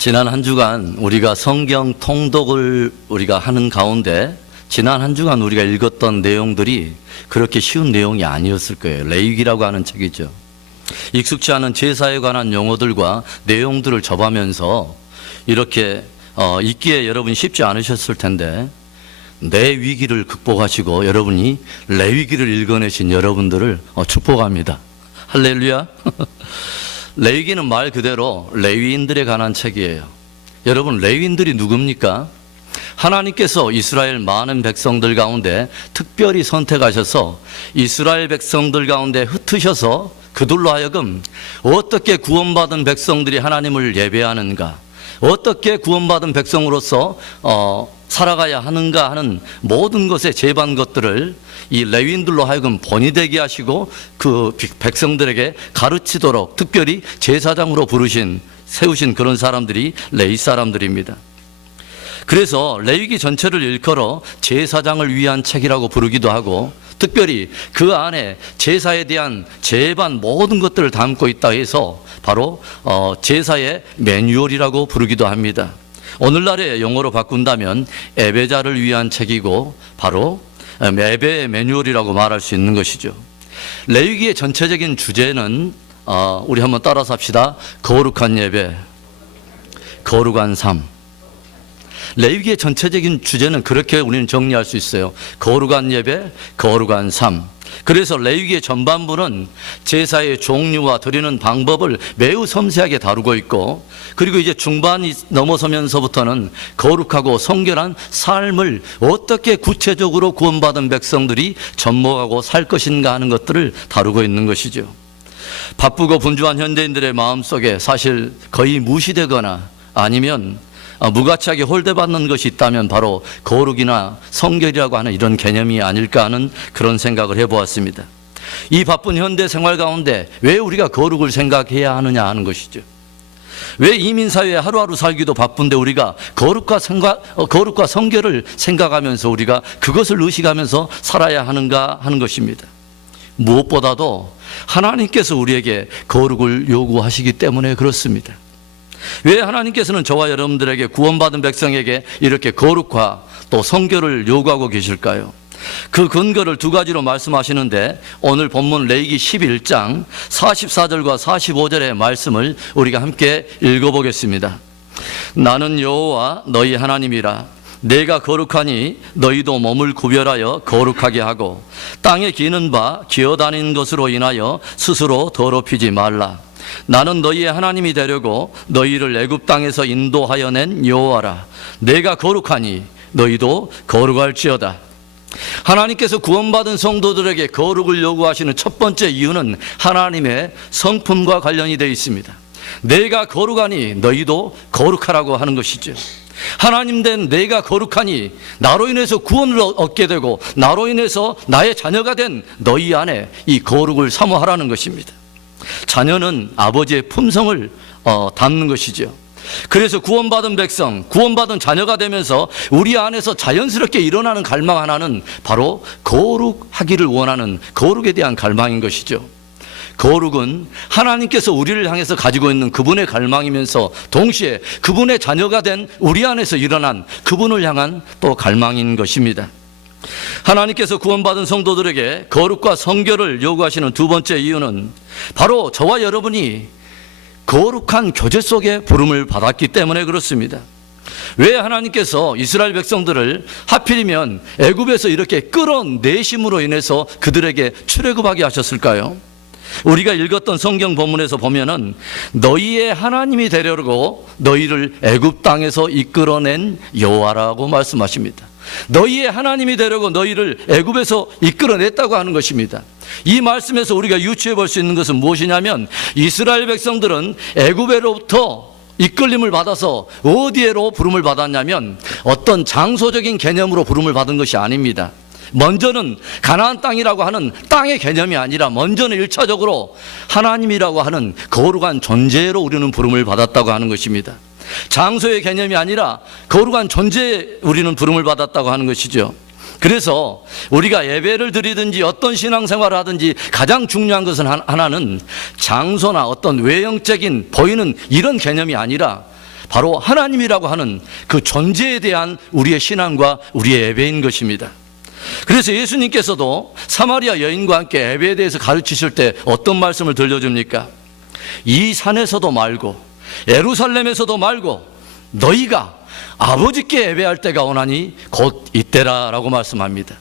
지난 한 주간 우리가 성경 통독을 우리가 하는 가운데 지난 한 주간 우리가 읽었던 내용들이 그렇게 쉬운 내용이 아니었을 거예요. 레위기라고 하는 책이죠. 익숙치 않은 제사에 관한 용어들과 내용들을 접하면서 이렇게 읽기에 여러분이 쉽지 않으셨을 텐데 내 위기를 극복하시고 여러분이 레위기를 읽어내신 여러분들을 축복합니다. 할렐루야. 레위기는 말 그대로 레위인들에 관한 책이에요. 여러분, 레위인들이 누굽니까? 하나님께서 이스라엘 많은 백성들 가운데 특별히 선택하셔서 이스라엘 백성들 가운데 흩으셔서 그들로 하여금 어떻게 구원받은 백성들이 하나님을 예배하는가, 어떻게 구원받은 백성으로서 살아가야 하는가 하는 모든 것의 제반 것들을 이 레위인들로 하여금 본이 되게 하시고 그 백성들에게 가르치도록 특별히 제사장으로 세우신 그런 사람들이 레위 사람들입니다. 그래서 레위기 전체를 일컬어 제사장을 위한 책이라고 부르기도 하고 특별히 그 안에 제사에 대한 제반 모든 것들을 담고 있다 해서 바로 제사의 매뉴얼이라고 부르기도 합니다. 오늘날의 용어로 바꾼다면 예배자를 위한 책이고 바로 예배의 매뉴얼이라고 말할 수 있는 것이죠. 레위기의 전체적인 주제는 우리 한번 따라서 합시다. 거룩한 예배, 거룩한 삶. 레위기의 전체적인 주제는 그렇게 우리는 정리할 수 있어요. 거룩한 예배, 거룩한 삶. 그래서 레위기의 전반부는 제사의 종류와 드리는 방법을 매우 섬세하게 다루고 있고, 그리고 이제 중반이 넘어서면서부터는 거룩하고 성결한 삶을 어떻게 구체적으로 구원받은 백성들이 접목하고 살 것인가 하는 것들을 다루고 있는 것이죠. 바쁘고 분주한 현대인들의 마음속에 사실 거의 무시되거나 아니면 무가치하게 홀대받는 것이 있다면 바로 거룩이나 성결이라고 하는 이런 개념이 아닐까 하는 그런 생각을 해보았습니다. 이 바쁜 현대 생활 가운데 왜 우리가 거룩을 생각해야 하느냐 하는 것이죠. 왜 이민사회에 하루하루 살기도 바쁜데 우리가 거룩과 성결을 생각하면서 우리가 그것을 의식하면서 살아야 하는가 하는 것입니다. 무엇보다도 하나님께서 우리에게 거룩을 요구하시기 때문에 그렇습니다. 왜 하나님께서는 저와 여러분들에게 구원받은 백성에게 이렇게 거룩과 또 성결을 요구하고 계실까요? 그 근거를 두 가지로 말씀하시는데 오늘 본문 레위기 11장 44절과 45절의 말씀을 우리가 함께 읽어보겠습니다. 나는 여호와 너희 하나님이라. 내가 거룩하니 너희도 몸을 구별하여 거룩하게 하고 땅에 기는 바 기어다니는 것으로 인하여 스스로 더럽히지 말라. 나는 너희의 하나님이 되려고 너희를 애굽 땅에서 인도하여 낸 여호와라. 내가 거룩하니 너희도 거룩할지어다. 하나님께서 구원받은 성도들에게 거룩을 요구하시는 첫 번째 이유는 하나님의 성품과 관련이 되어 있습니다. 내가 거룩하니 너희도 거룩하라고 하는 것이죠. 하나님 된 내가 거룩하니 나로 인해서 구원을 얻게 되고 나로 인해서 나의 자녀가 된 너희 안에 이 거룩을 사모하라는 것입니다. 자녀는 아버지의 품성을 담는 것이죠. 그래서 구원받은 백성, 구원받은 자녀가 되면서 우리 안에서 자연스럽게 일어나는 갈망 하나는 바로 거룩하기를 원하는 거룩에 대한 갈망인 것이죠. 거룩은 하나님께서 우리를 향해서 가지고 있는 그분의 갈망이면서 동시에 그분의 자녀가 된 우리 안에서 일어난 그분을 향한 또 갈망인 것입니다. 하나님께서 구원받은 성도들에게 거룩과 성결을 요구하시는 두 번째 이유는 바로 저와 여러분이 거룩한 교제 속에 부름을 받았기 때문에 그렇습니다. 왜 하나님께서 이스라엘 백성들을 하필이면 애굽에서 이렇게 끌어내심으로 인해서 그들에게 출애굽하게 하셨을까요? 우리가 읽었던 성경 본문에서 보면은 너희의 하나님이 되려고 너희를 애굽 땅에서 이끌어낸 여호와라고 말씀하십니다. 너희의 하나님이 되려고 너희를 애굽에서 이끌어냈다고 하는 것입니다. 이 말씀에서 우리가 유추해 볼 수 있는 것은 무엇이냐면 이스라엘 백성들은 애굽으로부터 이끌림을 받아서 어디에로 부름을 받았냐면 어떤 장소적인 개념으로 부름을 받은 것이 아닙니다. 먼저는 가나안 땅이라고 하는 땅의 개념이 아니라 먼저는 1차적으로 하나님이라고 하는 거룩한 존재로 우리는 부름을 받았다고 하는 것입니다. 장소의 개념이 아니라 거룩한 존재에 우리는 부름을 받았다고 하는 것이죠. 그래서 우리가 예배를 드리든지 어떤 신앙생활을 하든지 가장 중요한 것은 하나는 장소나 어떤 외형적인 보이는 이런 개념이 아니라 바로 하나님이라고 하는 그 존재에 대한 우리의 신앙과 우리의 예배인 것입니다. 그래서 예수님께서도 사마리아 여인과 함께 예배에 대해서 가르치실 때 어떤 말씀을 들려줍니까? 이 산에서도 말고 예루살렘에서도 말고 너희가 아버지께 예배할 때가 오나니 곧 이때라 라고 말씀합니다.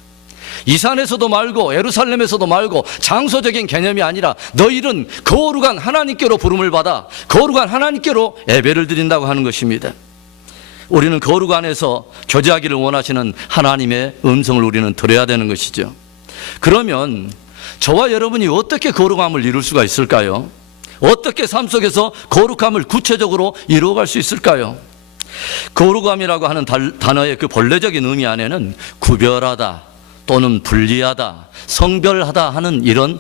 이 산에서도 말고 예루살렘에서도 말고 장소적인 개념이 아니라 너희는 거룩한 하나님께로 부름을 받아 거룩한 하나님께로 예배를 드린다고 하는 것입니다. 우리는 거룩 안에서 교제하기를 원하시는 하나님의 음성을 우리는 들어야 되는 것이죠. 그러면 저와 여러분이 어떻게 거룩함을 이룰 수가 있을까요? 어떻게 삶 속에서 거룩함을 구체적으로 이루어갈 수 있을까요? 거룩함이라고 하는 단어의 그 본래적인 의미 안에는 구별하다 또는 분리하다, 성별하다 하는 이런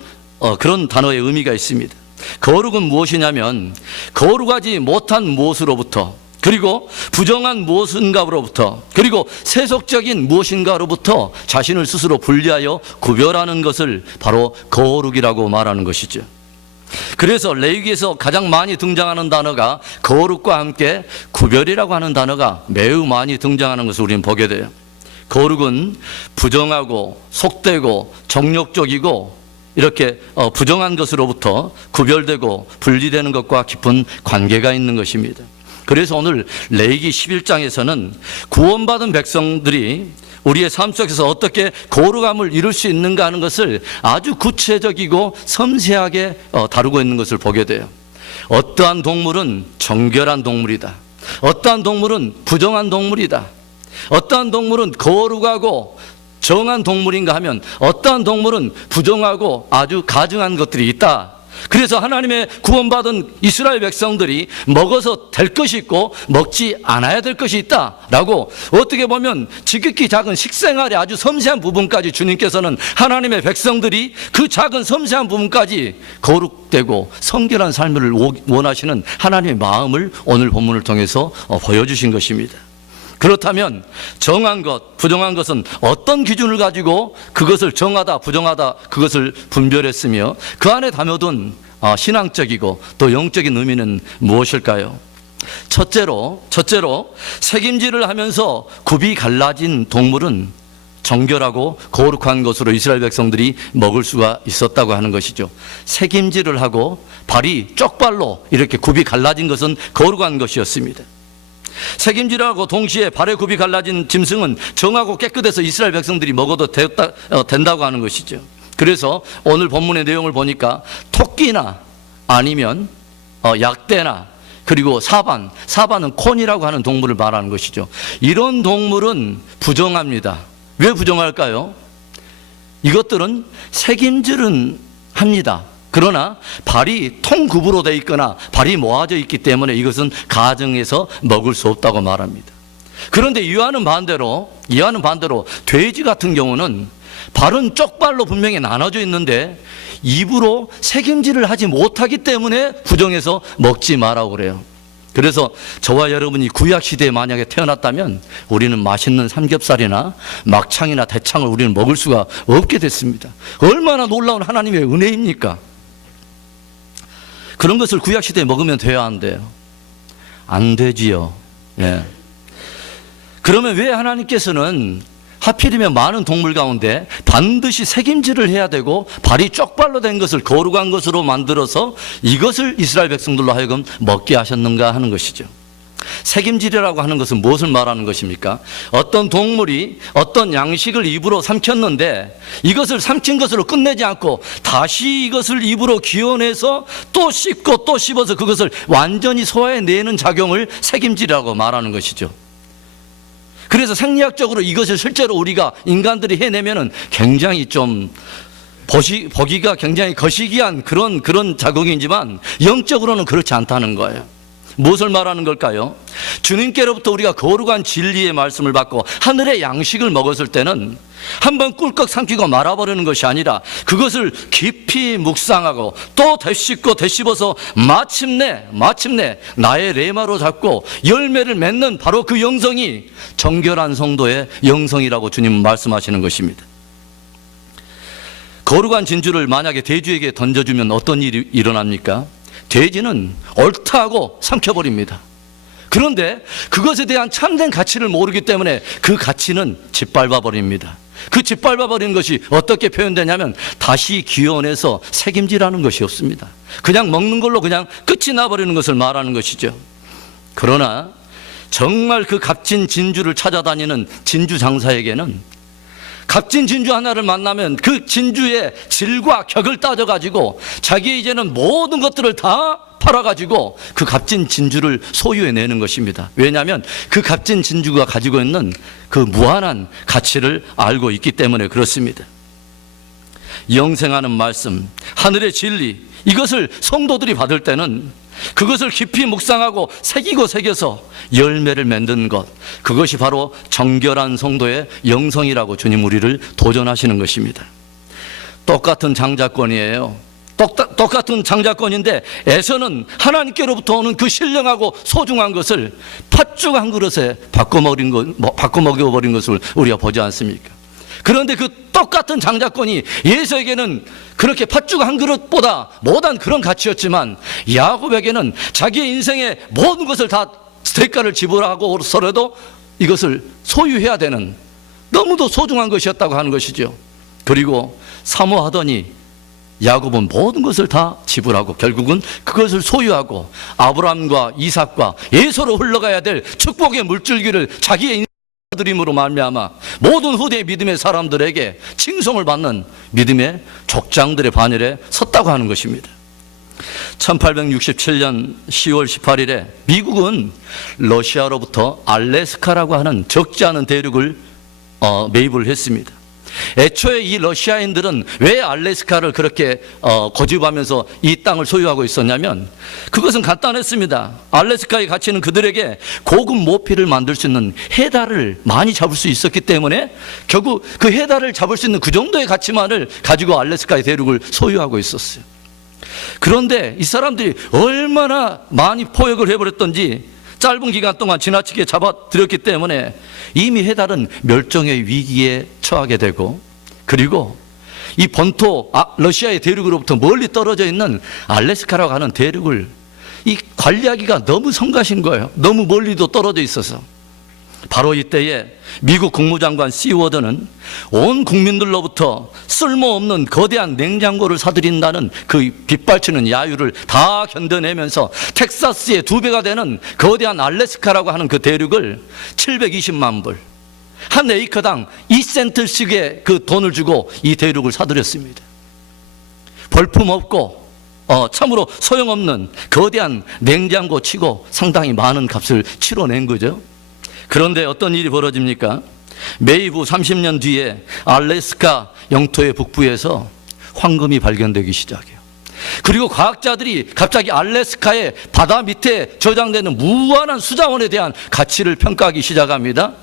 그런 단어의 의미가 있습니다. 거룩은 무엇이냐면 거룩하지 못한 무엇으로부터, 그리고 부정한 무엇인가로부터, 그리고 세속적인 무엇인가로부터 자신을 스스로 분리하여 구별하는 것을 바로 거룩이라고 말하는 것이죠. 그래서 레위기에서 가장 많이 등장하는 단어가 거룩과 함께 구별이라고 하는 단어가 매우 많이 등장하는 것을 우리는 보게 돼요. 거룩은 부정하고 속되고 정욕적이고 이렇게 부정한 것으로부터 구별되고 분리되는 것과 깊은 관계가 있는 것입니다. 그래서 오늘 레위기 11장에서는 구원받은 백성들이 우리의 삶 속에서 어떻게 거룩함을 이룰 수 있는가 하는 것을 아주 구체적이고 섬세하게 다루고 있는 것을 보게 돼요. 어떠한 동물은 정결한 동물이다. 어떠한 동물은 부정한 동물이다. 어떠한 동물은 거룩하고 정한 동물인가 하면 어떠한 동물은 부정하고 아주 가증한 것들이 있다. 그래서 하나님의 구원받은 이스라엘 백성들이 먹어서 될 것이 있고 먹지 않아야 될 것이 있다라고 어떻게 보면 지극히 작은 식생활의 아주 섬세한 부분까지 주님께서는 하나님의 백성들이 그 작은 섬세한 부분까지 거룩되고 성결한 삶을 원하시는 하나님의 마음을 오늘 본문을 통해서 보여주신 것입니다. 그렇다면 정한 것, 부정한 것은 어떤 기준을 가지고 그것을 정하다, 부정하다 그것을 분별했으며 그 안에 담아둔 신앙적이고 또 영적인 의미는 무엇일까요? 첫째로 책임질을 하면서 굽이 갈라진 동물은 정결하고 거룩한 것으로 이스라엘 백성들이 먹을 수가 있었다고 하는 것이죠. 책임질을 하고 발이 쪽발로 이렇게 굽이 갈라진 것은 거룩한 것이었습니다. 책임질하고 동시에 발의 굽이 갈라진 짐승은 정하고 깨끗해서 이스라엘 백성들이 먹어도 된다고 하는 것이죠. 그래서 오늘 본문의 내용을 보니까 토끼나 아니면 약대나 그리고 사반은 콘이라고 하는 동물을 말하는 것이죠. 이런 동물은 부정합니다. 왜 부정할까요? 이것들은 책임질은 합니다. 그러나 발이 통굽으로 되어 있거나 발이 모아져 있기 때문에 이것은 가정에서 먹을 수 없다고 말합니다. 그런데 이와는 반대로 돼지 같은 경우는 발은 쪽발로 분명히 나눠져 있는데 입으로 책임질을 하지 못하기 때문에 부정해서 먹지 마라고 그래요. 그래서 저와 여러분이 구약시대에 만약에 태어났다면 우리는 맛있는 삼겹살이나 막창이나 대창을 우리는 먹을 수가 없게 됐습니다. 얼마나 놀라운 하나님의 은혜입니까? 그런 것을 구약시대에 먹으면 돼야 한대요. 안 되지요. 예. 그러면 왜 하나님께서는 하필이면 많은 동물 가운데 반드시 책임질을 해야 되고 발이 쪽발로 된 것을 거룩한 것으로 만들어서 이것을 이스라엘 백성들로 하여금 먹게 하셨는가 하는 것이죠. 책임질이라고 하는 것은 무엇을 말하는 것입니까? 어떤 동물이 어떤 양식을 입으로 삼켰는데 이것을 삼킨 것으로 끝내지 않고 다시 이것을 입으로 기어내서 또 씹고 또 씹어서 그것을 완전히 소화해내는 작용을 책임질이라고 말하는 것이죠. 그래서 생리학적으로 이것을 실제로 우리가 인간들이 해내면은 굉장히 좀 보기가 굉장히 거시기한 그런 작용이지만 영적으로는 그렇지 않다는 거예요. 무엇을 말하는 걸까요? 주님께로부터 우리가 거룩한 진리의 말씀을 받고 하늘의 양식을 먹었을 때는 한번 꿀꺽 삼키고 말아버리는 것이 아니라 그것을 깊이 묵상하고 또 되씹고 되씹어서 마침내 나의 레마로 잡고 열매를 맺는 바로 그 영성이 정결한 성도의 영성이라고 주님은 말씀하시는 것입니다. 거룩한 진주를 만약에 돼지에게 던져주면 어떤 일이 일어납니까? 돼지는 옳다 하고 삼켜버립니다. 그런데 그것에 대한 참된 가치를 모르기 때문에 그 가치는 짓밟아 버립니다. 그 짓밟아 버린 것이 어떻게 표현되냐면 다시 기원해서 책임지라는 것이 없습니다. 그냥 먹는 걸로 그냥 끝이 나버리는 것을 말하는 것이죠. 그러나 정말 그 값진 진주를 찾아다니는 진주 장사에게는 값진 진주 하나를 만나면 그 진주의 질과 격을 따져가지고 자기 이제는 모든 것들을 다 팔아가지고 그 값진 진주를 소유해내는 것입니다. 왜냐하면 그 값진 진주가 가지고 있는 그 무한한 가치를 알고 있기 때문에 그렇습니다. 영생하는 말씀, 하늘의 진리, 이것을 성도들이 받을 때는 그것을 깊이 묵상하고 새겨서 열매를 맺는 것, 그것이 바로 정결한 성도의 영성이라고 주님 우리를 도전하시는 것입니다. 똑같은 장자권이에요. 똑같은 장자권인데 에서는 하나님께로부터 오는 그 신령하고 소중한 것을 팥죽 한 그릇에 바꿔 먹여버린 것을 우리가 보지 않습니까? 그런데 그 똑같은 장자권이 예수에게는 그렇게 팥죽 한 그릇보다 못한 그런 가치였지만 야곱에게는 자기의 인생의 모든 것을 다 대가를 지불하고서라도 이것을 소유해야 되는 너무도 소중한 것이었다고 하는 것이죠. 그리고 사모하더니 야곱은 모든 것을 다 지불하고 결국은 그것을 소유하고 아브라함과 이삭과 예서로 흘러가야 될 축복의 물줄기를 자기의 인생으로 말미암아 모든 후대의 믿음의 사람들에게 칭송을 받는 믿음의 족장들의 반열에 섰다고 하는 것입니다. 1867년 10월 18일에 미국은 러시아로부터 알래스카라고 하는 적지 않은 대륙을 매입을 했습니다. 애초에 이 러시아인들은 왜 알래스카를 그렇게 고집하면서 이 땅을 소유하고 있었냐면 그것은 간단했습니다. 알래스카의 가치는 그들에게 고급 모피를 만들 수 있는 해달을 많이 잡을 수 있었기 때문에 결국 그 해달을 잡을 수 있는 그 정도의 가치만을 가지고 알래스카의 대륙을 소유하고 있었어요. 그런데 이 사람들이 얼마나 많이 포획을 해버렸던지 짧은 기간 동안 지나치게 잡아들였기 때문에 이미 해달은 멸종의 위기에 처하게 되고 그리고 이 본토 러시아의 대륙으로부터 멀리 떨어져 있는 알래스카라고 하는 대륙을 이 관리하기가 너무 성가신 거예요. 너무 멀리도 떨어져 있어서. 바로 이때에 미국 국무장관 시워드는 온 국민들로부터 쓸모없는 거대한 냉장고를 사들인다는 그 빗발치는 야유를 다 견뎌내면서 텍사스의 2배가 되는 거대한 알래스카라고 하는 그 대륙을 720만 불, 한 에이커당 2센트씩의 그 돈을 주고 이 대륙을 사들였습니다. 볼품없고 참으로 소용없는 거대한 냉장고 치고 상당히 많은 값을 치러낸 거죠. 그런데 어떤 일이 벌어집니까? 매입 후 30년 뒤에 알래스카 영토의 북부에서 황금이 발견되기 시작해요. 그리고 과학자들이 갑자기 알래스카의 바다 밑에 저장되는 무한한 수자원에 대한 가치를 평가하기 시작합니다.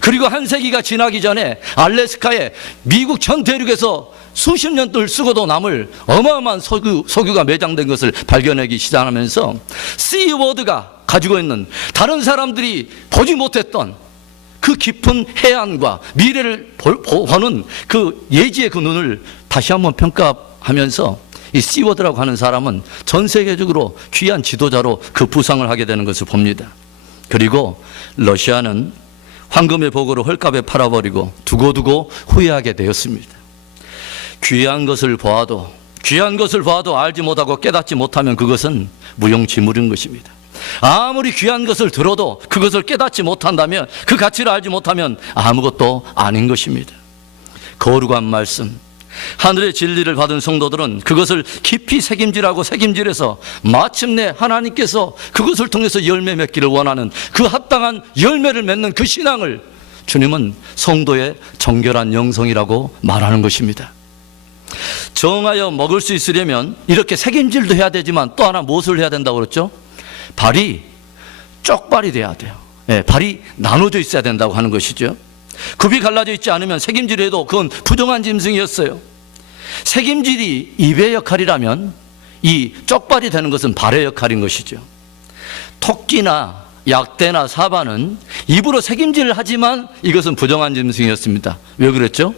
그리고 한 세기가 지나기 전에 알래스카의 미국 전 대륙에서 수십 년을 쓰고도 남을 어마어마한 석유가 매장된 것을 발견하기 시작하면서 시워드가 가지고 있는 다른 사람들이 보지 못했던 그 깊은 해안과 미래를 보는 그 예지의 그 눈을 다시 한번 평가하면서 이 시워드라고 하는 사람은 전 세계적으로 귀한 지도자로 그 부상을 하게 되는 것을 봅니다. 그리고 러시아는 황금의 보고를 헐값에 팔아버리고 두고두고 후회하게 되었습니다. 귀한 것을 보아도 알지 못하고 깨닫지 못하면 그것은 무용지물인 것입니다. 아무리 귀한 것을 들어도 그것을 깨닫지 못한다면, 그 가치를 알지 못하면 아무것도 아닌 것입니다. 거룩한 말씀, 하늘의 진리를 받은 성도들은 그것을 깊이 책임질해서 마침내 하나님께서 그것을 통해서 열매 맺기를 원하는 그 합당한 열매를 맺는 그 신앙을 주님은 성도의 정결한 영성이라고 말하는 것입니다. 정하여 먹을 수 있으려면 이렇게 책임질도 해야 되지만 또 하나 무엇을 해야 된다고 그랬죠? 발이 쪽발이 돼야 돼요. 발이 나눠져 있어야 된다고 하는 것이죠. 굽이 갈라져 있지 않으면 책임질해도 그건 부정한 짐승이었어요. 책임질이 입의 역할이라면 이 쪽발이 되는 것은 발의 역할인 것이죠. 토끼나 약대나 사바는 입으로 책임질을 하지만 이것은 부정한 짐승이었습니다. 왜 그랬죠?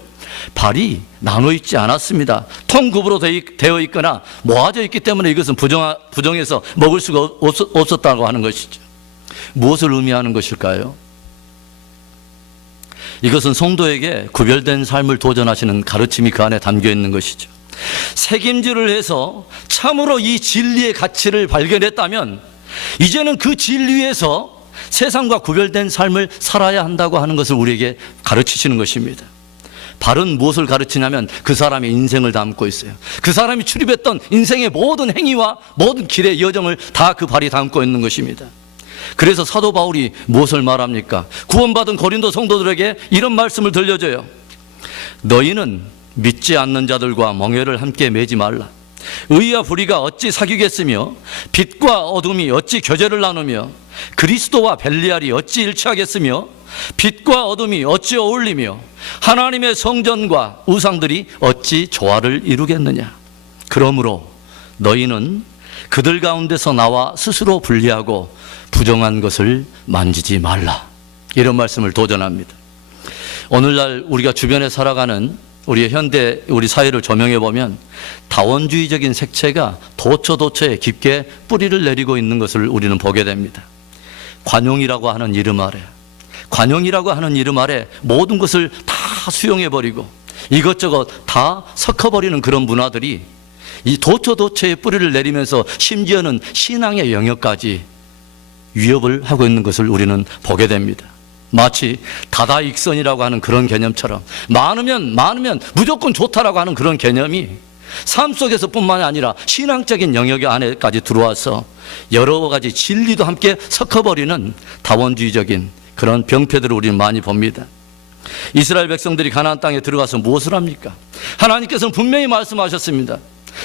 발이 나눠 있지 않았습니다. 통굽으로 되어 있거나 모아져 있기 때문에 이것은 부정해서 먹을 수가 없었다고 하는 것이죠. 무엇을 의미하는 것일까요? 이것은 성도에게 구별된 삶을 도전하시는 가르침이 그 안에 담겨 있는 것이죠. 책임질을 해서 참으로 이 진리의 가치를 발견했다면 이제는 그 진리에서 세상과 구별된 삶을 살아야 한다고 하는 것을 우리에게 가르치시는 것입니다. 발은 무엇을 가르치냐면 그 사람의 인생을 담고 있어요. 그 사람이 출입했던 인생의 모든 행위와 모든 길의 여정을 다 그 발이 담고 있는 것입니다. 그래서 사도 바울이 무엇을 말합니까? 구원받은 고린도 성도들에게 이런 말씀을 들려줘요. 너희는 믿지 않는 자들과 멍에를 함께 매지 말라. 의와 불의가 어찌 사귀겠으며 빛과 어둠이 어찌 교제를 나누며 그리스도와 벨리알이 어찌 일치하겠으며 빛과 어둠이 어찌 어울리며 하나님의 성전과 우상들이 어찌 조화를 이루겠느냐. 그러므로 너희는 그들 가운데서 나와 스스로 분리하고 부정한 것을 만지지 말라. 이런 말씀을 도전합니다. 오늘날 우리가 주변에 살아가는 우리의 현대 우리 사회를 조명해 보면 다원주의적인 색채가 도처도처에 깊게 뿌리를 내리고 있는 것을 우리는 보게 됩니다. 관용이라고 하는 이름 아래 모든 것을 다 수용해 버리고 이것저것 다 섞어버리는 그런 문화들이 이 도처도처에 뿌리를 내리면서 심지어는 신앙의 영역까지 위협을 하고 있는 것을 우리는 보게 됩니다. 마치 다다익선이라고 하는 그런 개념처럼 많으면 무조건 좋다라고 하는 그런 개념이 삶 속에서 뿐만이 아니라 신앙적인 영역 안에까지 들어와서 여러 가지 진리도 함께 섞어버리는 다원주의적인 그런 병폐들을 우리는 많이 봅니다. 이스라엘 백성들이 가나안 땅에 들어가서 무엇을 합니까? 하나님께서는 분명히 말씀하셨습니다.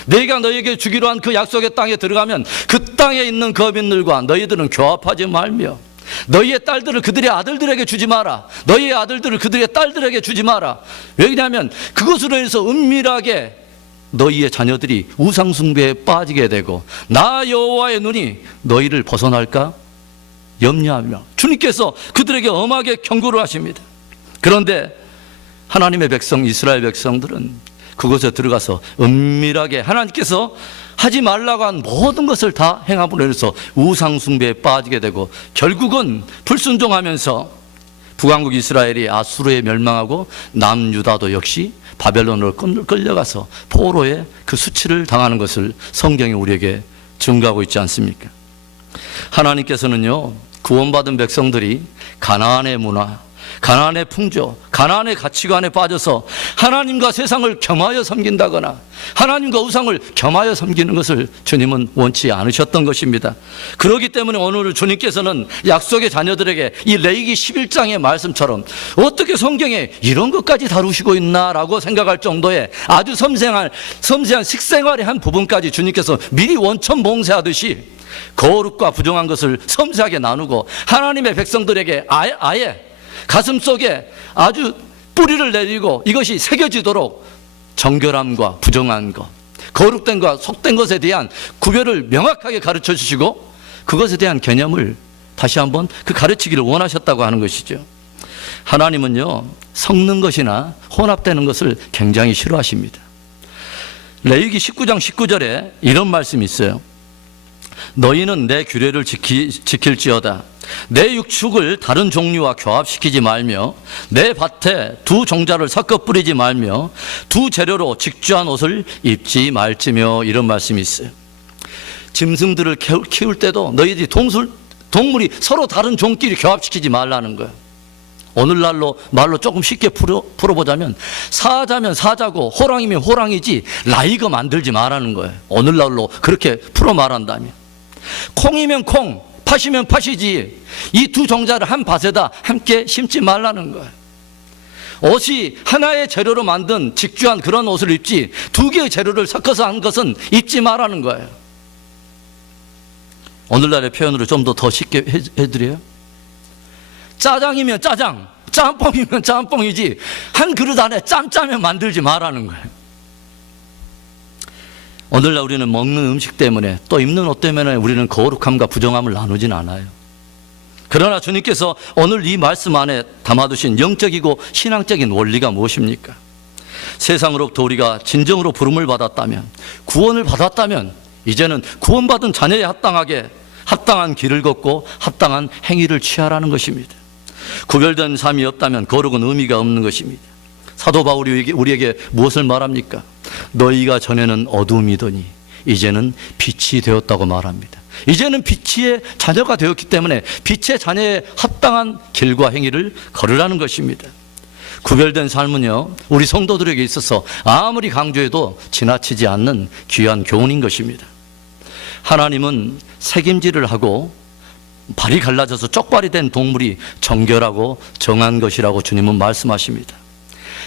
내가 너에게 주기로 한 그 약속의 땅에 들어가면 그 땅에 있는 거민들과 너희들은 교합하지 말며 너희의 딸들을 그들의 아들들에게 주지 마라. 너희의 아들들을 그들의 딸들에게 주지 마라. 왜냐하면 그것으로 인해서 은밀하게 너희의 자녀들이 우상숭배에 빠지게 되고 나 여호와의 눈이 너희를 벗어날까 염려하며 주님께서 그들에게 엄하게 경고를 하십니다. 그런데 하나님의 백성 이스라엘 백성들은 그곳에 들어가서 은밀하게 하나님께서 하지 말라고 한 모든 것을 다 행함으로 인해서 우상숭배에 빠지게 되고 결국은 불순종하면서 북왕국 이스라엘이 아수르에 멸망하고 남유다도 역시 바벨론으로 끌려가서 포로의 그 수치를 당하는 것을 성경이 우리에게 증거하고 있지 않습니까? 하나님께서는요, 구원받은 백성들이 가나안의 문화, 가나안의 풍조, 가나안의 가치관에 빠져서 하나님과 세상을 겸하여 섬긴다거나 하나님과 우상을 겸하여 섬기는 것을 주님은 원치 않으셨던 것입니다. 그렇기 때문에 오늘 주님께서는 약속의 자녀들에게 이 레위기 11장의 말씀처럼 어떻게 성경에 이런 것까지 다루시고 있나라고 생각할 정도의 아주 섬세한 식생활의 한 부분까지 주님께서 미리 원천 봉쇄하듯이 거룩과 부정한 것을 섬세하게 나누고 하나님의 백성들에게 아예 가슴 속에 아주 뿌리를 내리고 이것이 새겨지도록 정결함과 부정한 것, 거룩된 것과 속된 것에 대한 구별을 명확하게 가르쳐 주시고 그것에 대한 개념을 다시 한번 그 가르치기를 원하셨다고 하는 것이죠. 하나님은요, 섞는 것이나 혼합되는 것을 굉장히 싫어하십니다. 레위기 19장 19절에 이런 말씀이 있어요. 너희는 내 규례를 지킬지어다. 내 육축을 다른 종류와 교합시키지 말며 내 밭에 두 종자를 섞어 뿌리지 말며 두 재료로 직주한 옷을 입지 말지며 이런 말씀이 있어요. 짐승들을 키울 때도 너희들이 동물이 서로 다른 종끼리 교합시키지 말라는 거예요. 오늘날로 말로 조금 쉽게 풀어보자면 사자면 사자고 호랑이면 호랑이지 라이거 만들지 말라는 거예요. 오늘날로 그렇게 풀어 말한다면 콩이면 콩, 팥이면 팥이지 이 두 종자를 한 밭에다 함께 심지 말라는 거예요. 옷이 하나의 재료로 만든 직주한 그런 옷을 입지 두 개의 재료를 섞어서 한 것은 입지 말라는 거예요. 오늘날의 표현으로 좀 더 쉽게 해드려요. 짜장이면 짜장, 짬뽕이면 짬뽕이지 한 그릇 안에 짬짜면 만들지 말라는 거예요. 오늘날 우리는 먹는 음식 때문에 또 입는 옷 때문에 우리는 거룩함과 부정함을 나누진 않아요. 그러나 주님께서 오늘 이 말씀 안에 담아두신 영적이고 신앙적인 원리가 무엇입니까? 세상으로부터 우리가 진정으로 부름을 받았다면, 구원을 받았다면 이제는 구원받은 자녀에 합당하게 합당한 길을 걷고 합당한 행위를 취하라는 것입니다. 구별된 삶이 없다면 거룩은 의미가 없는 것입니다. 사도 바울이 우리에게 무엇을 말합니까? 너희가 전에는 어둠이더니 이제는 빛이 되었다고 말합니다. 이제는 빛의 자녀가 되었기 때문에 빛의 자녀에 합당한 길과 행위를 걸으라는 것입니다. 구별된 삶은요, 우리 성도들에게 있어서 아무리 강조해도 지나치지 않는 귀한 교훈인 것입니다. 하나님은 책임질을 하고 발이 갈라져서 쪽발이 된 동물이 정결하고 정한 것이라고 주님은 말씀하십니다.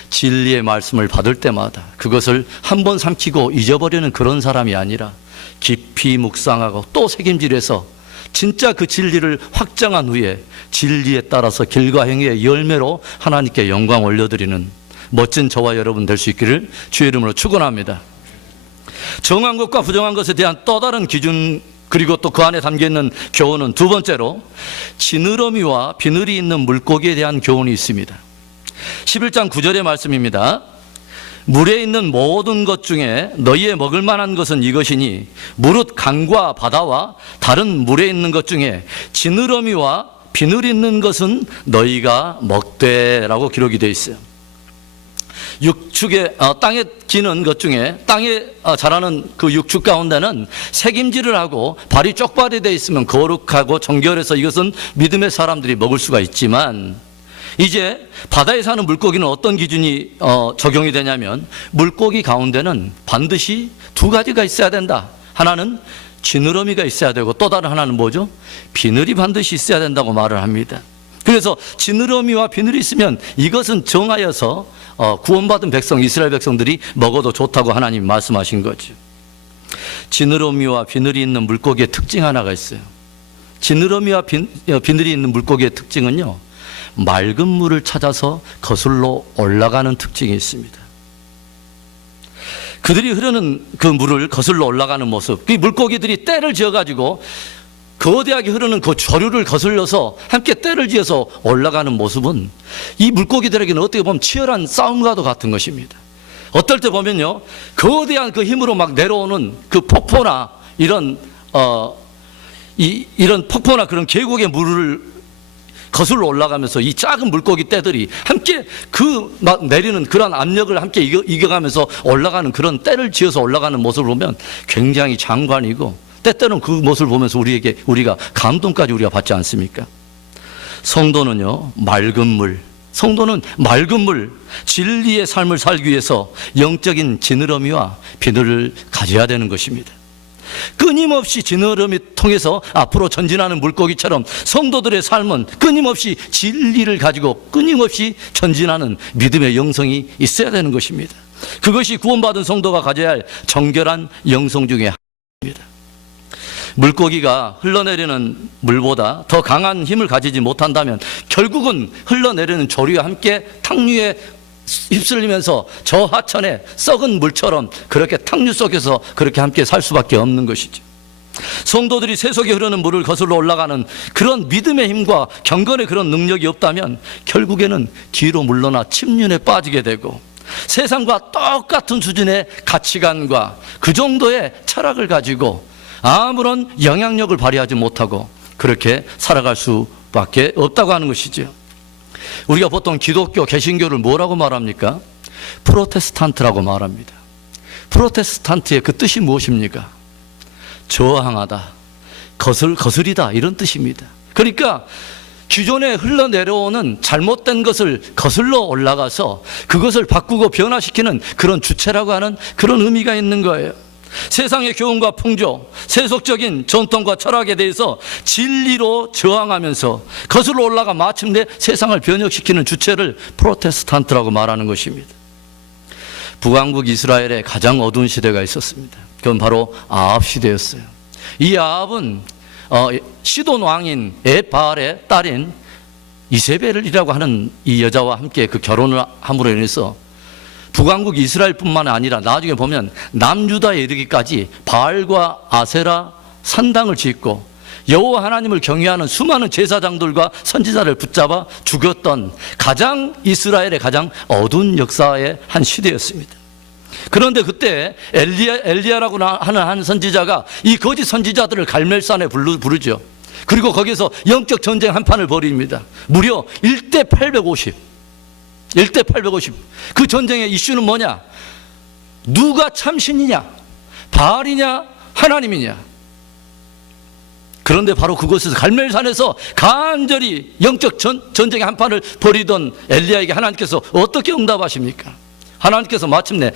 진리의 말씀을 받을 때마다 그것을 한 번 삼키고 잊어버리는 그런 사람이 아니라 깊이 묵상하고 또 책임질해서 진짜 그 진리를 확장한 후에 진리에 따라서 길과 행위의 열매로 하나님께 영광 올려드리는 멋진 저와 여러분 될 수 있기를 주의 이름으로 축원합니다. 정한 것과 부정한 것에 대한 또 다른 기준, 그리고 또 그 안에 담겨있는 교훈은 두 번째로 지느러미와 비늘이 있는 물고기에 대한 교훈이 있습니다. 11장 9절의 말씀입니다. 물에 있는 모든 것 중에 너희의 먹을 만한 것은 이것이니 무릇 강과 바다와 다른 물에 있는 것 중에 지느러미와 비늘 있는 것은 너희가 먹되라고 기록이 되어 있어요. 육축에 땅에 기는 것 중에 땅에 자라는 그 육축 가운데는 색임질을 하고 발이 쪽발이 되어 있으면 거룩하고 정결해서 이것은 믿음의 사람들이 먹을 수가 있지만, 이제 바다에 사는 물고기는 어떤 기준이 적용이 되냐면 물고기 가운데는 반드시 두 가지가 있어야 된다. 하나는 지느러미가 있어야 되고 또 다른 하나는 뭐죠? 비늘이 반드시 있어야 된다고 말을 합니다. 그래서 지느러미와 비늘이 있으면 이것은 정하여서 구원받은 백성, 이스라엘 백성들이 먹어도 좋다고 하나님 말씀하신 거죠. 지느러미와 비늘이 있는 물고기의 특징 하나가 있어요. 지느러미와 비늘이 있는 물고기의 특징은요, 맑은 물을 찾아서 거슬러 올라가는 특징이 있습니다. 그들이 흐르는 그 물을 거슬러 올라가는 모습, 그 물고기들이 떼를 지어가지고 거대하게 흐르는 그 조류를 거슬려서 함께 떼를 지어서 올라가는 모습은 이 물고기들에게는 어떻게 보면 치열한 싸움과도 같은 것입니다. 어떨 때 보면요, 거대한 그 힘으로 막 내려오는 그 폭포나 이런 폭포나 그런 계곡의 물을 거슬러 올라가면서 이 작은 물고기 떼들이 함께 그 막 내리는 그런 압력을 함께 이겨가면서 올라가는 그런 떼를 지어서 올라가는 모습을 보면 굉장히 장관이고, 때때로는 그 모습을 보면서 우리가 감동까지 우리가 받지 않습니까? 성도는요, 성도는 맑은 물, 진리의 삶을 살기 위해서 영적인 지느러미와 비늘을 가져야 되는 것입니다. 끊임없이 지느러미 통해서 앞으로 전진하는 물고기처럼 성도들의 삶은 끊임없이 진리를 가지고 끊임없이 전진하는 믿음의 영성이 있어야 되는 것입니다. 그것이 구원받은 성도가 가져야 할 정결한 영성 중에 하나입니다. 물고기가 흘러내리는 물보다 더 강한 힘을 가지지 못한다면 결국은 흘러내리는 조류와 함께 탕류에 휩쓸리면서 저 하천에 썩은 물처럼 그렇게 탕류 속에서 그렇게 함께 살 수밖에 없는 것이죠. 성도들이 세속에 흐르는 물을 거슬러 올라가는 그런 믿음의 힘과 경건의 그런 능력이 없다면 결국에는 뒤로 물러나 침륜에 빠지게 되고, 세상과 똑같은 수준의 가치관과 그 정도의 철학을 가지고 아무런 영향력을 발휘하지 못하고 그렇게 살아갈 수밖에 없다고 하는 것이죠. 우리가 보통 기독교, 개신교를 뭐라고 말합니까? 프로테스탄트라고 말합니다. 프로테스탄트의 그 뜻이 무엇입니까? 저항하다, 거스리다, 이런 뜻입니다. 그러니까 기존에 흘러내려오는 잘못된 것을 거슬러 올라가서 그것을 바꾸고 변화시키는 그런 주체라고 하는 그런 의미가 있는 거예요. 세상의 교훈과 풍조, 세속적인 전통과 철학에 대해서 진리로 저항하면서 거슬러 올라가 마침내 세상을 변혁시키는 주체를 프로테스탄트라고 말하는 것입니다. 북왕국 이스라엘에 가장 어두운 시대가 있었습니다. 그건 바로 아합 시대였어요. 이 아합은 시돈 왕인 에바알의 딸인 이세벨이라고 하는 이 여자와 함께 그 결혼을 함으로 인해서 북왕국 이스라엘뿐만 아니라 나중에 보면 남유다에 이르기까지 바알과 아세라 산당을 짓고 여호와 하나님을 경외하는 수많은 제사장들과 선지자를 붙잡아 죽였던 이스라엘의 가장 어두운 역사의 한 시대였습니다. 그런데 그때 엘리야라고 하는 한 선지자가 이 거짓 선지자들을 갈멜산에 부르죠. 그리고 거기서 영적 전쟁 한 판을 벌입니다. 무려 1대 850. 1대 850. 그 전쟁의 이슈는 뭐냐? 누가 참신이냐? 바알이냐? 하나님이냐? 그런데 바로 그곳에서 갈멜산에서 간절히 영적 전쟁의 한 판을 벌이던 엘리야에게 하나님께서 어떻게 응답하십니까? 하나님께서 마침내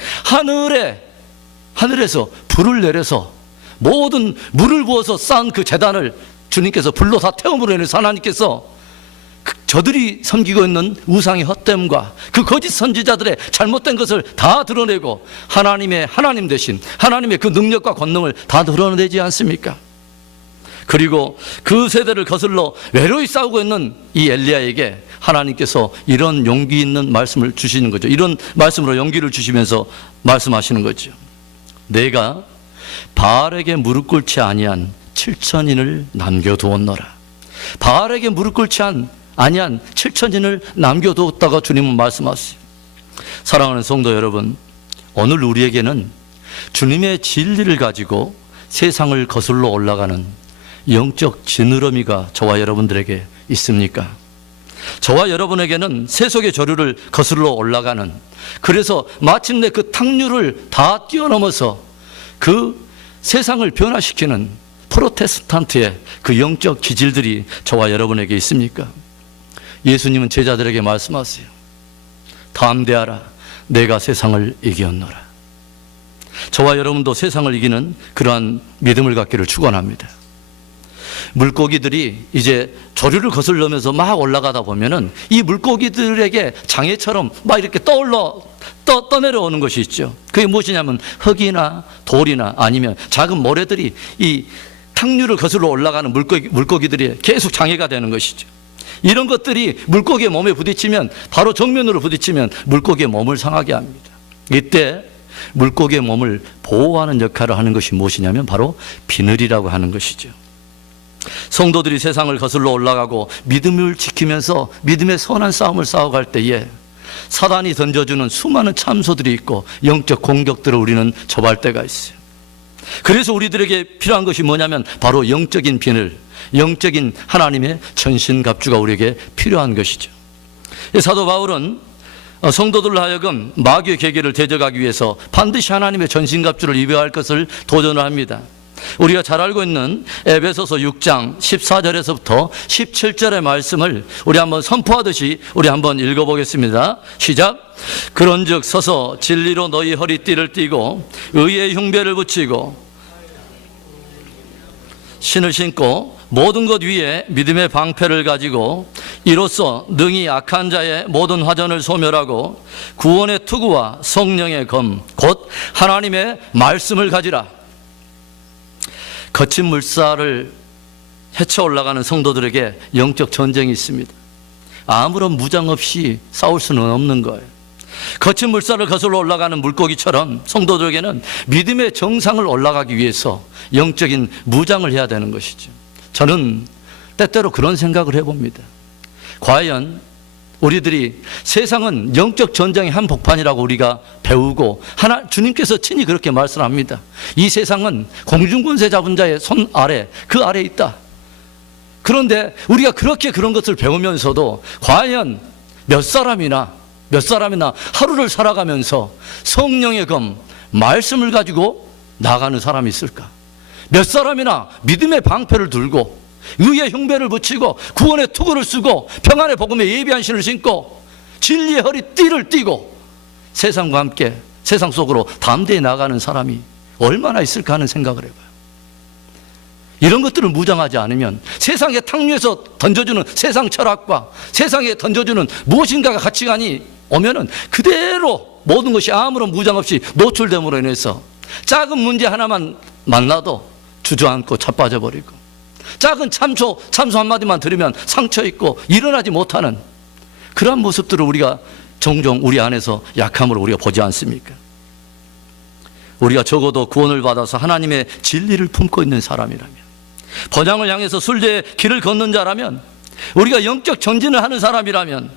하늘에서 불을 내려서 모든 물을 부어서 쌓은 그 제단을 주님께서 불로 다 태움으로 인해서 하나님께서 저들이 섬기고 있는 우상의 헛됨과 그 거짓 선지자들의 잘못된 것을 다 드러내고 하나님 대신 하나님의 그 능력과 권능을 다 드러내지 않습니까? 그리고 그 세대를 거슬러 외로이 싸우고 있는 이 엘리야에게 하나님께서 이런 용기 있는 말씀을 주시는 거죠. 이런 말씀으로 용기를 주시면서 말씀하시는 거죠. 내가 바알에게 무릎 꿇지 아니한 7천인을 남겨두었노라. 바알에게 무릎 꿇지 아니한 7천인을 남겨두었다가 주님은 말씀하세요. 사랑하는 성도 여러분, 오늘 우리에게는 주님의 진리를 가지고 세상을 거슬러 올라가는 영적 지느러미가 저와 여러분들에게 있습니까? 저와 여러분에게는 세속의 조류를 거슬러 올라가는, 그래서 마침내 그 탕류를 다 뛰어넘어서 그 세상을 변화시키는 프로테스탄트의 그 영적 기질들이 저와 여러분에게 있습니까? 예수님은 제자들에게 말씀하세요. 담대하라, 내가 세상을 이겼노라. 저와 여러분도 세상을 이기는 그러한 믿음을 갖기를 축원합니다. 물고기들이 이제 조류를 거슬러면서 막 올라가다 보면은 이 물고기들에게 장애처럼 막 이렇게 떠내려오는 것이 있죠. 그게 무엇이냐면 흙이나 돌이나 아니면 작은 모래들이 이 탕류를 거슬러 올라가는 물고기들이 계속 장애가 되는 것이죠. 이런 것들이 물고기의 몸에 부딪히면, 바로 정면으로 부딪히면 물고기의 몸을 상하게 합니다. 이때 물고기의 몸을 보호하는 역할을 하는 것이 무엇이냐면 바로 비늘이라고 하는 것이죠. 성도들이 세상을 거슬러 올라가고 믿음을 지키면서 믿음의 선한 싸움을 싸워갈 때에 사단이 던져주는 수많은 참소들이 있고 영적 공격들을 우리는 접할 때가 있어요. 그래서 우리들에게 필요한 것이 뭐냐면 바로 영적인 비늘, 영적인 하나님의 전신갑주가 우리에게 필요한 것이죠. 사도 바울은 성도들로 하여금 마귀의 계계를 대적하기 위해서 반드시 하나님의 전신갑주를 입어야 할 것을 도전을 합니다. 우리가 잘 알고 있는 에베소서 6장 14절에서부터 17절의 말씀을 우리 한번 선포하듯이 우리 한번 읽어보겠습니다. 시작. 그런즉 서서 진리로 너희 허리띠를 띠고 의의 흉배를 붙이고 신을 신고 모든 것 위에 믿음의 방패를 가지고 이로써 능히 악한 자의 모든 화전을 소멸하고 구원의 투구와 성령의 검 곧 하나님의 말씀을 가지라. 거친 물살을 헤쳐 올라가는 성도들에게 영적 전쟁이 있습니다. 아무런 무장 없이 싸울 수는 없는 거예요. 거친 물살을 거슬러 올라가는 물고기처럼 성도들에게는 믿음의 정상을 올라가기 위해서 영적인 무장을 해야 되는 것이죠. 저는 때때로 그런 생각을 해봅니다. 과연 우리들이 세상은 영적 전쟁의 한복판이라고 우리가 배우고 주님께서 친히 그렇게 말씀합니다. 이 세상은 공중권세 잡은 자의 손 아래, 그 아래에 있다. 그런데 우리가 그렇게 그런 것을 배우면서도 과연 몇 사람이나 하루를 살아가면서 성령의 검, 말씀을 가지고 나가는 사람이 있을까? 몇 사람이나 믿음의 방패를 들고 의의 흉배를 붙이고 구원의 투구를 쓰고 평안의 복음에 예비한 신을 신고 진리의 허리띠를 띠고 세상과 함께 세상 속으로 담대히 나가는 사람이 얼마나 있을까 하는 생각을 해봐요. 이런 것들을 무장하지 않으면 세상의 탕류에서 던져주는 세상 철학과 세상에 던져주는 무엇인가가 가치관이 오면은 그대로 모든 것이 아무런 무장 없이 노출됨으로 인해서 작은 문제 하나만 만나도 주저앉고 자빠져버리고 작은 참소 한마디만 들으면 상처 있고 일어나지 못하는 그런 모습들을 우리가 종종 우리 안에서 약함으로 우리가 보지 않습니까? 우리가 적어도 구원을 받아서 하나님의 진리를 품고 있는 사람이라면, 번영을 향해서 순례의 길을 걷는 자라면, 우리가 영적 전진을 하는 사람이라면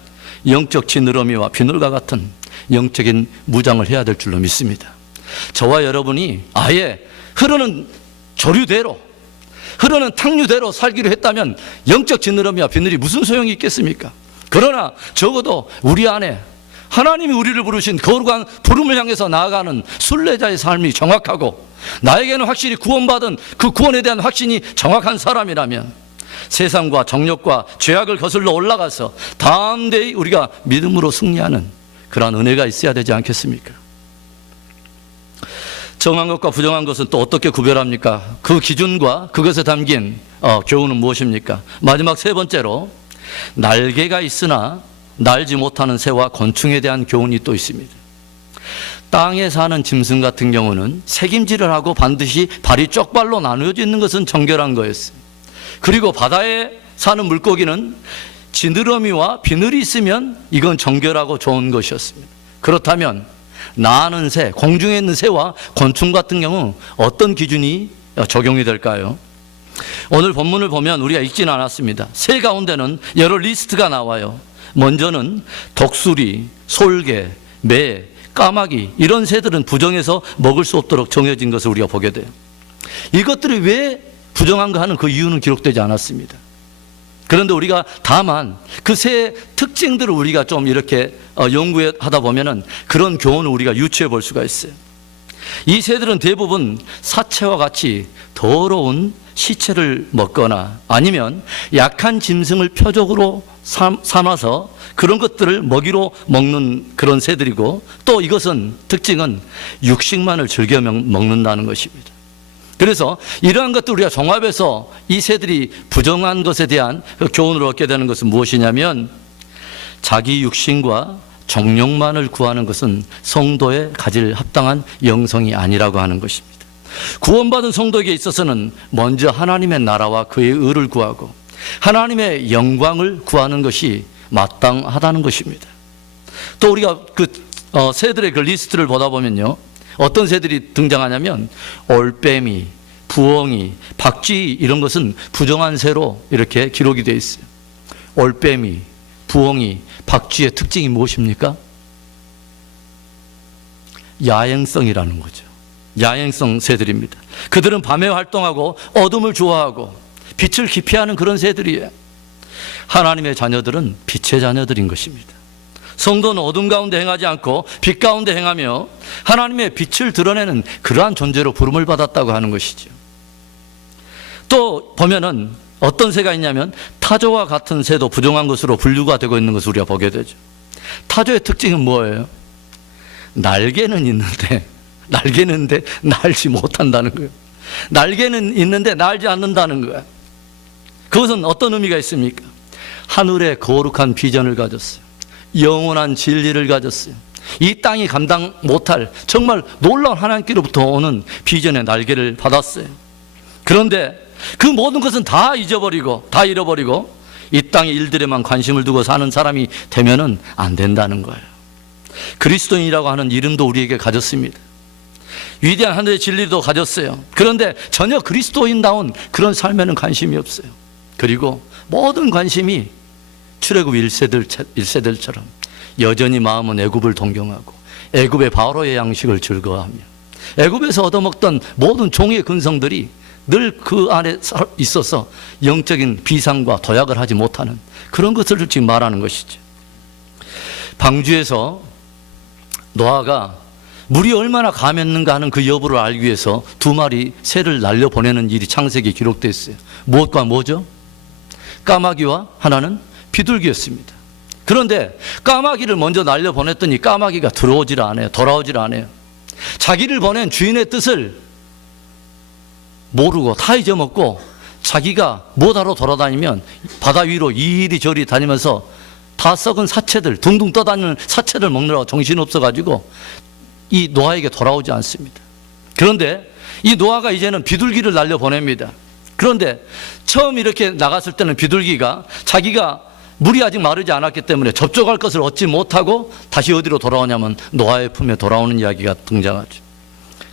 영적 지느러미와 비늘과 같은 영적인 무장을 해야 될 줄로 믿습니다. 저와 여러분이 아예 흐르는 조류대로, 흐르는 탕류대로 살기로 했다면 영적 지느러미와 비늘이 무슨 소용이 있겠습니까? 그러나 적어도 우리 안에 하나님이 우리를 부르신 거룩한 부름을 향해서 나아가는 순례자의 삶이 정확하고, 나에게는 확실히 구원받은 그 구원에 대한 확신이 정확한 사람이라면 세상과 정욕과 죄악을 거슬러 올라가서 담대히 우리가 믿음으로 승리하는 그러한 은혜가 있어야 되지 않겠습니까? 정한 것과 부정한 것은 또 어떻게 구별합니까? 그 기준과 그것에 담긴 교훈은 무엇입니까? 마지막 세 번째로, 날개가 있으나 날지 못하는 새와 곤충에 대한 교훈이 또 있습니다. 땅에 사는 짐승 같은 경우는 새김질을 하고 반드시 발이 쪽발로 나누어져 있는 것은 정결한 거였어요. 그리고 바다에 사는 물고기는 지느러미와 비늘이 있으면 이건 정결하고 좋은 것이었습니다. 그렇다면 나는 새, 공중에 있는 새와 곤충 같은 경우 어떤 기준이 적용이 될까요? 오늘 본문을 보면 우리가 읽지는 않았습니다. 새 가운데는 여러 리스트가 나와요. 먼저는 독수리, 솔개, 매, 까마귀, 이런 새들은 부정해서 먹을 수 없도록 정해진 것을 우리가 보게 돼요. 이것들이 왜 부정한가 하는 그 이유는 기록되지 않았습니다. 그런데 우리가 다만 그 새 특징들을 우리가 좀 이렇게 연구하다 보면은 그런 교훈을 우리가 유추해 볼 수가 있어요. 이 새들은 대부분 사체와 같이 더러운 시체를 먹거나 아니면 약한 짐승을 표적으로 삼아서 그런 것들을 먹이로 먹는 그런 새들이고, 또 이것은 특징은 육식만을 즐겨 먹는다는 것입니다. 그래서 이러한 것들 우리가 종합해서 이 새들이 부정한 것에 대한 교훈을 얻게 되는 것은 무엇이냐면, 자기 육신과 정욕만을 구하는 것은 성도에 가질 합당한 영성이 아니라고 하는 것입니다. 구원받은 성도에게 있어서는 먼저 하나님의 나라와 그의 의를 구하고 하나님의 영광을 구하는 것이 마땅하다는 것입니다. 또 우리가 그 새들의 그 리스트를 보다 보면요, 어떤 새들이 등장하냐면 올빼미, 부엉이, 박쥐, 이런 것은 부정한 새로 이렇게 기록이 되어 있어요. 올빼미, 부엉이, 박쥐의 특징이 무엇입니까? 야행성이라는 거죠. 야행성 새들입니다. 그들은 밤에 활동하고 어둠을 좋아하고 빛을 기피하는 그런 새들이에요. 하나님의 자녀들은 빛의 자녀들인 것입니다. 성도는 어둠 가운데 행하지 않고 빛 가운데 행하며 하나님의 빛을 드러내는 그러한 존재로 부름을 받았다고 하는 것이죠. 또 보면은 어떤 새가 있냐면 타조와 같은 새도 부정한 것으로 분류가 되고 있는 것을 우리가 보게 되죠. 타조의 특징은 뭐예요? 날개는 있는데 날지 못한다는 거예요. 날개는 있는데 날지 않는다는 거예요. 그것은 어떤 의미가 있습니까? 하늘의 거룩한 비전을 가졌어요. 영원한 진리를 가졌어요. 이 땅이 감당 못할 정말 놀라운 하나님께로부터 오는 비전의 날개를 받았어요. 그런데 그 모든 것은 다 잊어버리고 다 잃어버리고 이 땅의 일들에만 관심을 두고 사는 사람이 되면은 안 된다는 거예요. 그리스도인이라고 하는 이름도 우리에게 가졌습니다. 위대한 하늘의 진리도 가졌어요. 그런데 전혀 그리스도인다운 그런 삶에는 관심이 없어요. 그리고 모든 관심이 출애굽 1세들처럼 여전히 마음은 애굽을 동경하고 애굽의 바로의 양식을 즐거워하며 애굽에서 얻어먹던 모든 종의 근성들이 늘 그 안에 있어서 영적인 비상과 도약을 하지 못하는 그런 것을 지금 말하는 것이죠. 방주에서 노아가 물이 얼마나 감했는가 하는 그 여부를 알기 위해서 2마리 새를 날려보내는 일이 창세기에 기록되어 있어요. 무엇과 뭐죠? 까마귀와 하나는 비둘기였습니다. 그런데 까마귀를 먼저 날려보냈더니 까마귀가 돌아오질 않아요. 자기를 보낸 주인의 뜻을 모르고 다 잊어먹고 자기가 못하러 돌아다니면 바다 위로 이리저리 다니면서 다 썩은 사체들, 둥둥 떠다니는 사체를 먹느라고 정신없어가지고 이 노아에게 돌아오지 않습니다. 그런데 이 노아가 이제는 비둘기를 날려보냅니다. 그런데 처음 이렇게 나갔을 때는 비둘기가 자기가 물이 아직 마르지 않았기 때문에 접촉할 것을 얻지 못하고 다시 어디로 돌아오냐면 노아의 품에 돌아오는 이야기가 등장하죠.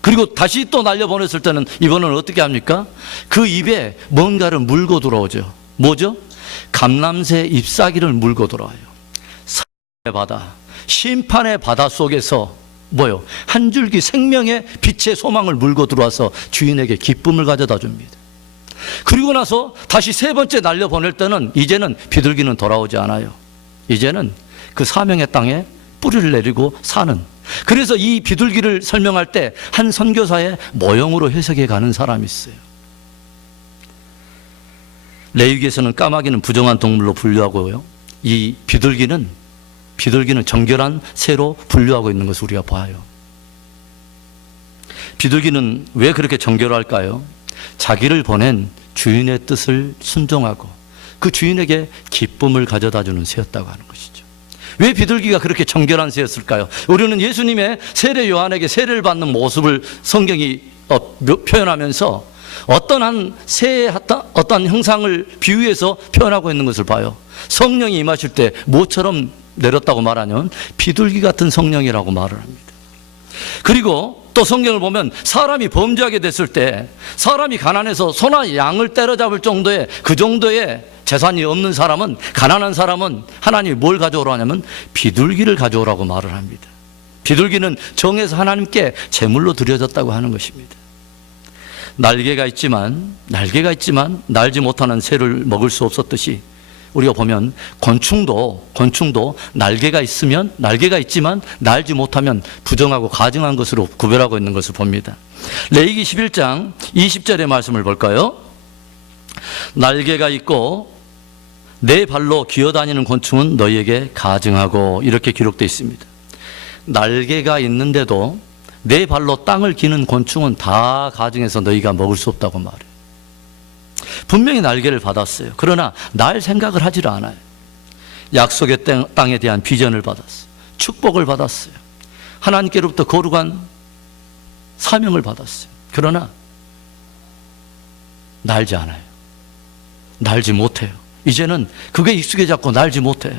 그리고 다시 또 날려보냈을 때는 이번에는 어떻게 합니까? 그 입에 뭔가를 물고 돌아오죠. 뭐죠? 감람새 잎사귀를 물고 돌아와요. 사랑의 바다, 심판의 바다 속에서 뭐요? 한 줄기 생명의 빛의 소망을 물고 들어와서 주인에게 기쁨을 가져다 줍니다. 그리고 나서 다시 세 번째 날려보낼 때는 이제는 비둘기는 돌아오지 않아요. 이제는 그 사명의 땅에 뿌리를 내리고 사는, 그래서 이 비둘기를 설명할 때 한 선교사의 모형으로 해석해 가는 사람이 있어요. 레위기에서는 까마귀는 부정한 동물로 분류하고요, 이 비둘기는 정결한 새로 분류하고 있는 것을 우리가 봐요. 비둘기는 왜 그렇게 정결할까요? 자기를 보낸 주인의 뜻을 순종하고 그 주인에게 기쁨을 가져다 주는 새였다고 하는 것이죠. 왜 비둘기가 그렇게 정결한 새였을까요? 우리는 예수님의 세례 요한에게 세례를 받는 모습을 성경이 표현하면서 어떤 새의 어떤 형상을 비유해서 표현하고 있는 것을 봐요. 성령이 임하실 때 뭐처럼 내렸다고 말하냐면 비둘기 같은 성령이라고 말을 합니다. 그리고 또 성경을 보면 사람이 범죄하게 됐을 때, 사람이 가난해서 소나 양을 때려잡을 정도의 그 정도의 재산이 없는 사람은, 가난한 사람은 하나님이 뭘 가져오라 하냐면 비둘기를 가져오라고 말을 합니다. 비둘기는 정해서 하나님께 제물로 드려졌다고 하는 것입니다. 날개가 있지만 날지 못하는 새를 먹을 수 없었듯이, 우리가 보면 곤충도 날개가 있지만 날지 못하면 부정하고 가증한 것으로 구별하고 있는 것을 봅니다. 레위기 11장 20절의 말씀을 볼까요? 날개가 있고 내 발로 기어다니는 곤충은 너희에게 가증하고, 이렇게 기록되어 있습니다. 날개가 있는데도 내 발로 땅을 기는 곤충은 다 가증해서 너희가 먹을 수 없다고 말해요. 분명히 날개를 받았어요. 그러나 날 생각을 하질 않아요. 약속의 땅에 대한 비전을 받았어요. 축복을 받았어요. 하나님께로부터 거룩한 사명을 받았어요. 그러나 날지 않아요. 날지 못해요. 이제는 그게 익숙해졌고 날지 못해요.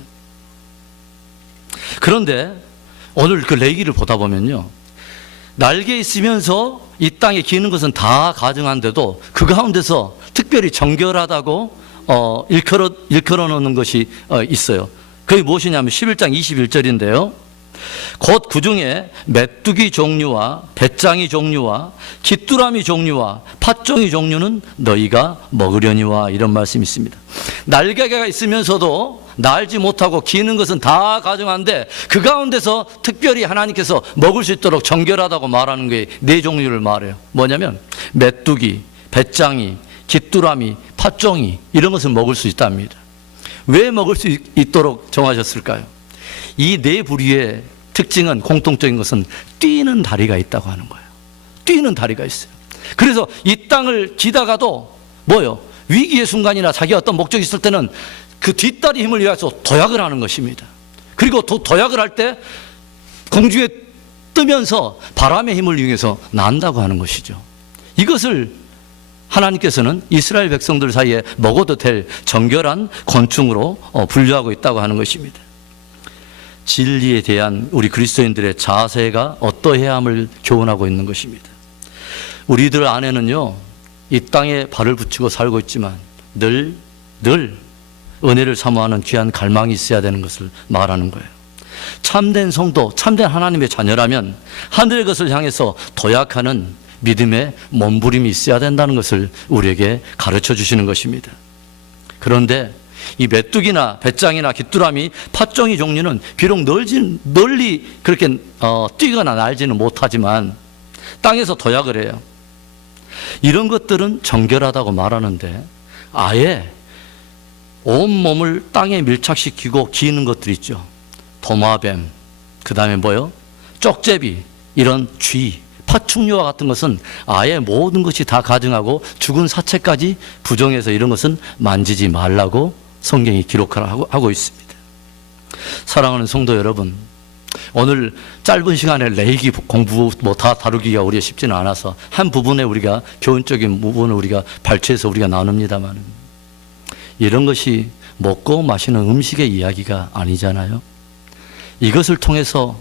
그런데 오늘 그 레위기를 보다 보면요, 날개 있으면서 이 땅에 기는 것은 다 가증한데도 그 가운데서 특별히 정결하다고 일컬어 놓는 것이 있어요. 그게 무엇이냐면 11장 21절인데요. 곧 그 중에 메뚜기 종류와 배짱이 종류와 귀뚜라미 종류와 팥종이 종류는 너희가 먹으려니와, 이런 말씀이 있습니다. 날개가 있으면서도 날지 못하고 기는 것은 다 가증한데 그 가운데서 특별히 하나님께서 먹을 수 있도록 정결하다고 말하는 게 네 종류를 말해요. 뭐냐면 메뚜기, 배짱이, 귀뚜라미, 팥종이, 이런 것은 먹을 수 있답니다. 왜 먹을 수 있도록 정하셨을까요? 이 네 부류의 특징은, 공통적인 것은 뛰는 다리가 있다고 하는 거예요. 뛰는 다리가 있어요. 그래서 이 땅을 기다가도 위기의 순간이나 자기 어떤 목적이 있을 때는 그 뒷다리 힘을 위해서 도약을 하는 것입니다. 그리고 도약을 할 때 공중에 뜨면서 바람의 힘을 이용해서 난다고 하는 것이죠. 이것을 하나님께서는 이스라엘 백성들 사이에 먹어도 될 정결한 곤충으로 분류하고 있다고 하는 것입니다. 진리에 대한 우리 그리스도인들의 자세가 어떠해야 함을 교훈하고 있는 것입니다. 우리들 안에는요, 이 땅에 발을 붙이고 살고 있지만 늘 은혜를 사모하는 귀한 갈망이 있어야 되는 것을 말하는 거예요. 참된 성도, 참된 하나님의 자녀라면 하늘의 것을 향해서 도약하는 믿음의 몸부림이 있어야 된다는 것을 우리에게 가르쳐 주시는 것입니다. 그런데 이 메뚜기나 배짱이나 귀뚜라미, 팥종이 종류는 비록 널리 그렇게 뛰거나 날지는 못하지만 땅에서 도약을 해요. 이런 것들은 정결하다고 말하는데 아예 온몸을 땅에 밀착시키고 기는 것들 있죠. 도마뱀, 그 다음에 쪽제비, 이런 쥐, 파충류와 같은 것은 아예 모든 것이 다 가증하고 죽은 사체까지 부정해서 이런 것은 만지지 말라고 성경이 기록하고 있습니다. 사랑하는 성도 여러분, 오늘 짧은 시간에 레위기 공부 다 다루기가 우리가 쉽지는 않아서 한 부분에 우리가 교훈적인 부분을 우리가 발췌해서 우리가 나눕니다만, 이런 것이 먹고 마시는 음식의 이야기가 아니잖아요. 이것을 통해서,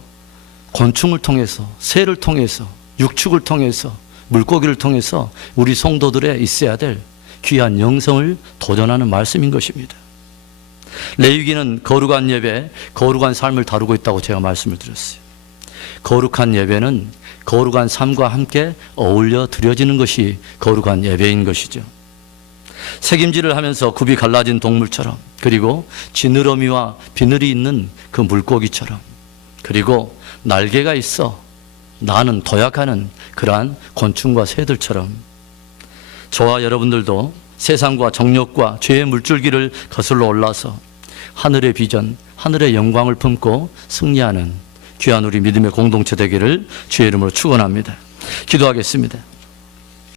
곤충을 통해서, 새를 통해서, 육축을 통해서, 물고기를 통해서 우리 성도들의 있어야 될 귀한 영성을 도전하는 말씀인 것입니다. 레위기는 거룩한 예배, 거룩한 삶을 다루고 있다고 제가 말씀을 드렸어요. 거룩한 예배는 거룩한 삶과 함께 어울려 드려지는 것이 거룩한 예배인 것이죠. 색임질을 하면서 굽이 갈라진 동물처럼, 그리고 지느러미와 비늘이 있는 그 물고기처럼, 그리고 날개가 있어 나는 도약하는 그러한 곤충과 새들처럼 저와 여러분들도 세상과 정욕과 죄의 물줄기를 거슬러 올라서 하늘의 비전, 하늘의 영광을 품고 승리하는 귀한 우리 믿음의 공동체 되기를 주의 이름으로 축원합니다. 기도하겠습니다.